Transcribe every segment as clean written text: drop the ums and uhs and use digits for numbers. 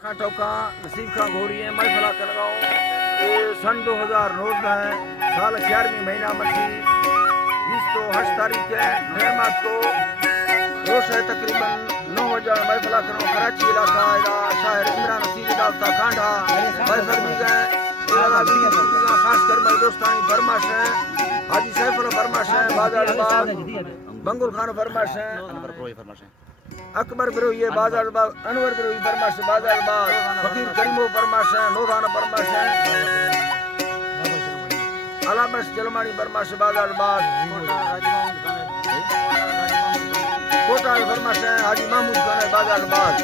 टोका नसीब खां घोरी है महफिला करगांव ये सन 2009 है साल 11वीं महीना मची 20 तारीख है नेमात को रोज है तकरीबन 9 महफिला करगांव कराची इलाका इला शायर इमरान नसीब दावता कांडा महफिल भी गए इला वीडियो खास कर मेरे दोस्तानी फरमाश है हाजी सैफुल फरमाश है बाजार बाग बंगुल खान फरमाश है अकबर बिरोही बाजार बाग अनवर बिरोही फरमाश बाजार बाग फकीर करीमो फरमाश है नौराना फरमाश है अलाबस जलमानी फरमाश बाजार बाग कोटा फरमाश है हाजी महमूद खान बाजार बाग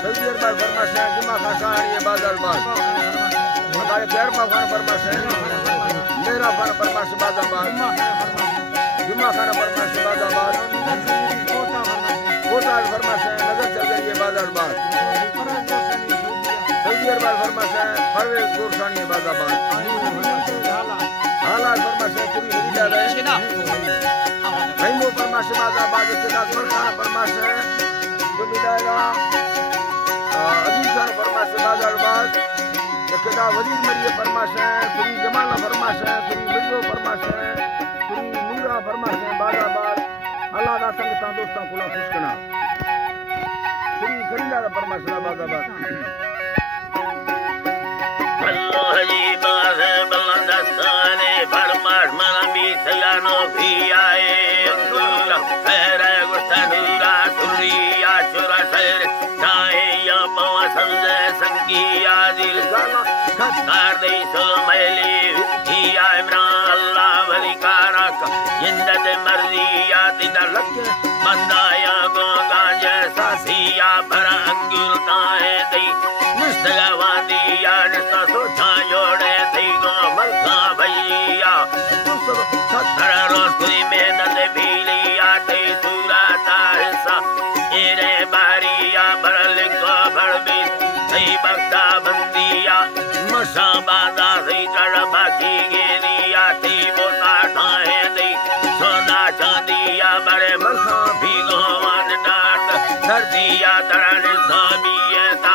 सऊदी अरब फरमाश है जुमा खान शाहरी बाजार बाग बताए गैरपा खान फरमाश है मेरा खान फरमाश बाजार बाग जुमा खान फरमाश बाजार बाग कोटा फरमाश है नजर चौधरी बाजार बाग सऊदी अरब फरमाश है परवेज गोरसानी बाजार बाग हालात फरमाश है पूरी हिंदा है रहीमो फरमाश बाजार बाग इब्तिदा खान फरमाश है जो बिदायगा अजीज खान फरमाश बाजार बाग इब्तिदा वजीर मरिया फरमाश है पूरी जमाला फरमाश है पूरी मिर्जो फरमाश है पूरी नूरा फरमाश है बाजार बाग अल्लाह दा संगतां दोस्तां कोला खुश कना पूरी खरीदा दा फरमाश है बाजार बाग अल्लाह जी बाज बलंदस्ताने फरमाश मनामी सयानो भी आए अंगुरा खैर गुस्तनुरा सुरिया चुरा सर चाहे या पवा समझे संगिया दिल गाना खतार दे सुलमैली हिया इमरान अल्लाह वली कारक जिंदत मर्जिया तिदा लगे बंदाया गोगा जैसा सिया भरा अंगुल काहे दई निस्तगवादिया निस्ता सोचा जोड़े दई गो मलका भैया सत्तर रोज कोई मेहनत भी लिया ते सूरा तारसा एरे बारिया बरल को भड़बी सही बख्ता बंदिया मसा बादा सही चढ़ बाकी गेरिया ते बोता ठाए दई सोना चांदिया बड़े मलका भी गोवान डाट सर्दिया तरन साबिया ता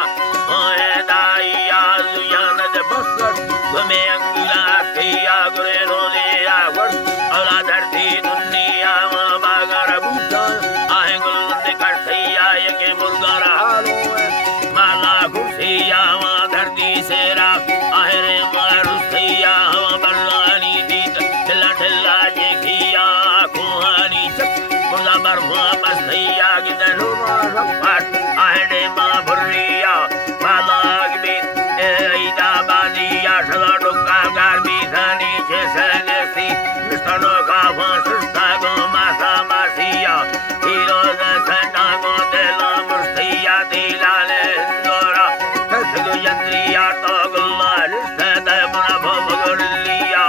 ओए दाइया जुयान दे बसर तुम्हें अंगुला किया गुरे रोले आवर औला धरती दुनिया में बागर बूटा आहे गुल कर सैया ये मुर्गा हालो माला खुशिया में धरती से रा आहे रे मारू सैया बरलानी दीत ठल्ला ठल्ला जे किया कुहानी चक मुर्गा बरवा बस सैया की दरुमा रफाट आहे रे मां भरिया माला भी ईदा बालिया सदा डुका गार भी धानी छे सनेसी निस्तनो का वंशस्ता गो मासा मासिया हीरो दसना गो देला मुर्तिया दिलाले दोरा तसगु यंत्रिया तो गुल्ला निस्ता बना भवगुलिया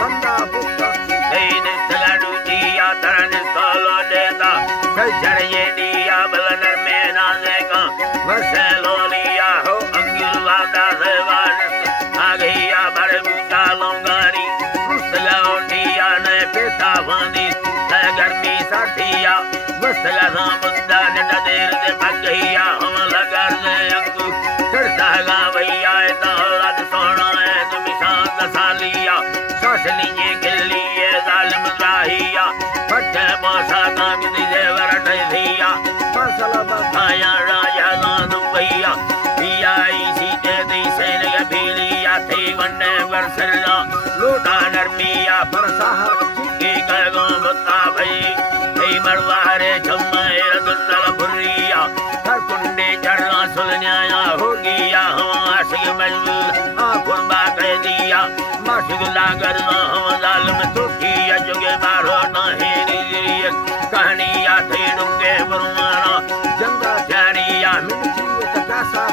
मंदा बुक्ता देने सलाडू दिया तरन सोलो देता कल्चर ये दिया बलनर में नाजे का वसेलो लिया हो अंगुला दा सेवानस आ गया बड़े बूटा लोंगारी रुस्तला ओटिया ने पेता वानी गर्मी साथिया वस्तला सामुद्दा नटा देर से भग गया हम लगा से अंकु चढ़ता गा भैया तौलत सोना है तुम शांत सालिया सोचनी ये गिल्ली ये जालिम राहिया फटे बोसा कांग दिजे वरट दिया फसला बखाया राजा नानु भैया पिया इसी दे दी सेन गभीलिया थे वन्ने वरसला लूटा नरमिया परसाहर चिकी गगो बता भई हे मरवारे जम्मे रदुल्ला भुरिया हर कुंडे चढ़ना सुलन्याया हो गया हम आशिक मजबूर आंखों बाके दिया माशिक लागर हम जालिम तो किया जुगे बारो नहीं निरिय कहानिया थे डुंगे बरुमाना जंगा जारिया मिर्ची तकासा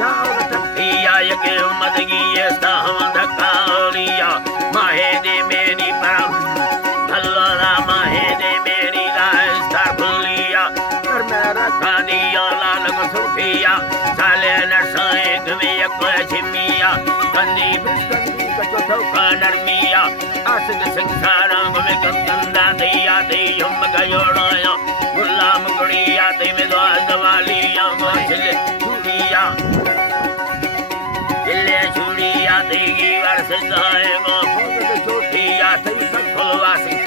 जाओ तकिया यके मदगी ऐसा हम धक्का लिया माहे दे मेरी परम अल्लाह माहे दे मेरी लास्ता खुलिया कर मेरा खादिया लाल को सुफिया साले नसाए गवे को छिमिया कंदी बिस्कंदी का चौथा का नरमिया आशिक संसारा गवे कंदा दिया दे हम गयोड़ाया गुलाम गुड़िया दे में दवा दवालिया दाए गो छोटिया थई सखुलवासी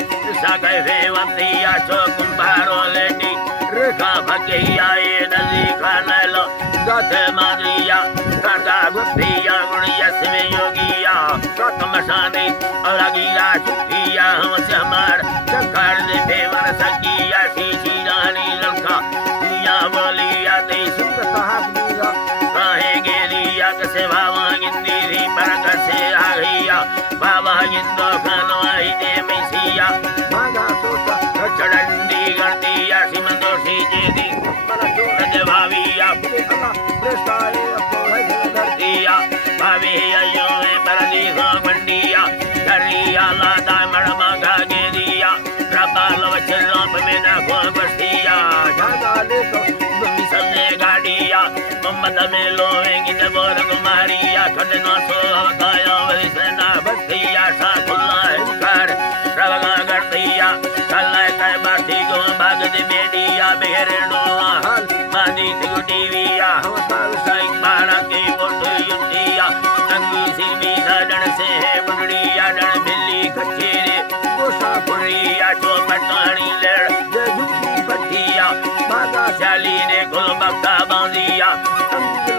सागे वेवतिया चो कुंभारो लेडी रेखा भगैया ए नदी खानलो गाते मारिया काका गुप्तिया गुड़िया सिमे योगिया कमसानी अलगिया छुटिया हमसे हमार चकार दे देवर सकिया शीशी रानी लड़का दिया बोलिया दे सुख कहाक दिया काहे गेलिया कसे बाबा गिंदी री परक से आ गईया बाबा गिंदो खनवाई दे मिसिया मागा सोता चढ़ंदी गड़तिया सिमंदोसी जेदी मला जोड़ दे भाविया अल्लाह प्रेस्ताए अपो है धरतिया भावी आयो में बरदी हो मंडिया दरिया लादा मड़मा गा गेरिया प्रभा लवचन लोप में ना को बस्तिया जागा ले को तुम सबने गाड़िया मोहम्मद में लोएंगी ते बोर कुमारिया ठंडे ना सो हवकाया वरी सेना बस्तिया साकुल्ला हिमकार प्रभा गड़तिया कल्ला काय बाती को भाग दे बेदिया बेरे डोला हाल मादी टीविया हवका साई बारा के बोट युतिया नंगी सी बीधा डण से है बुढ़िया डण बिल्ली कचेरे गोसा पुरिया चो पटानी लेड़ जे झुकी पटिया मागा शाली ने गुल बक्का बांधिया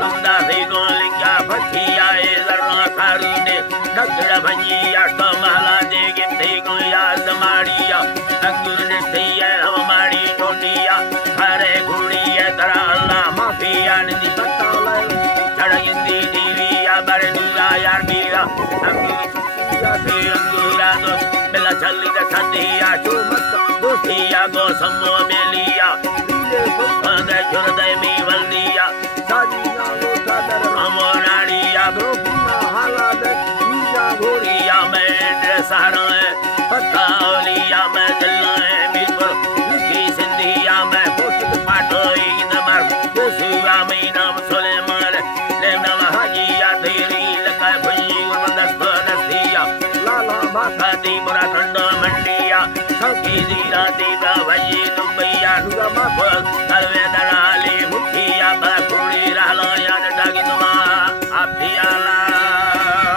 लंदा से गोलिया फटिया ए लड़ा खारू ने डगड़ भजिया कमाला दे गिनती को याद मारिया अंगूर ने सैया हमारी छोटिया हरे घोड़िया तरा अल्लाह माफिया नदी पत्ता लाए चढ़गिंदी दीविया बड़े दूरा यार बीरा अंगूरा दोस्त बेला चली द सदिया जो मस्त दोस्तिया गो सम्मो मेलिया दे छोड़ दे मी वल्दिया साजिया गो सादर अमोराड़िया ब्रोकुना हाला दे नीजा घोड़िया में ड्रेसारो है पक्का ओलिया में दिल्ला है मीरपुर की सिंधिया में पोस्ट पाटोई नमर यीशुआ में नाम सुलेमान लेना हाजिया तेरी लका भई गुरबंदस्त दस्तिया लाला माता दी बुरा ठंडा मंडिया सौकी दी राती दा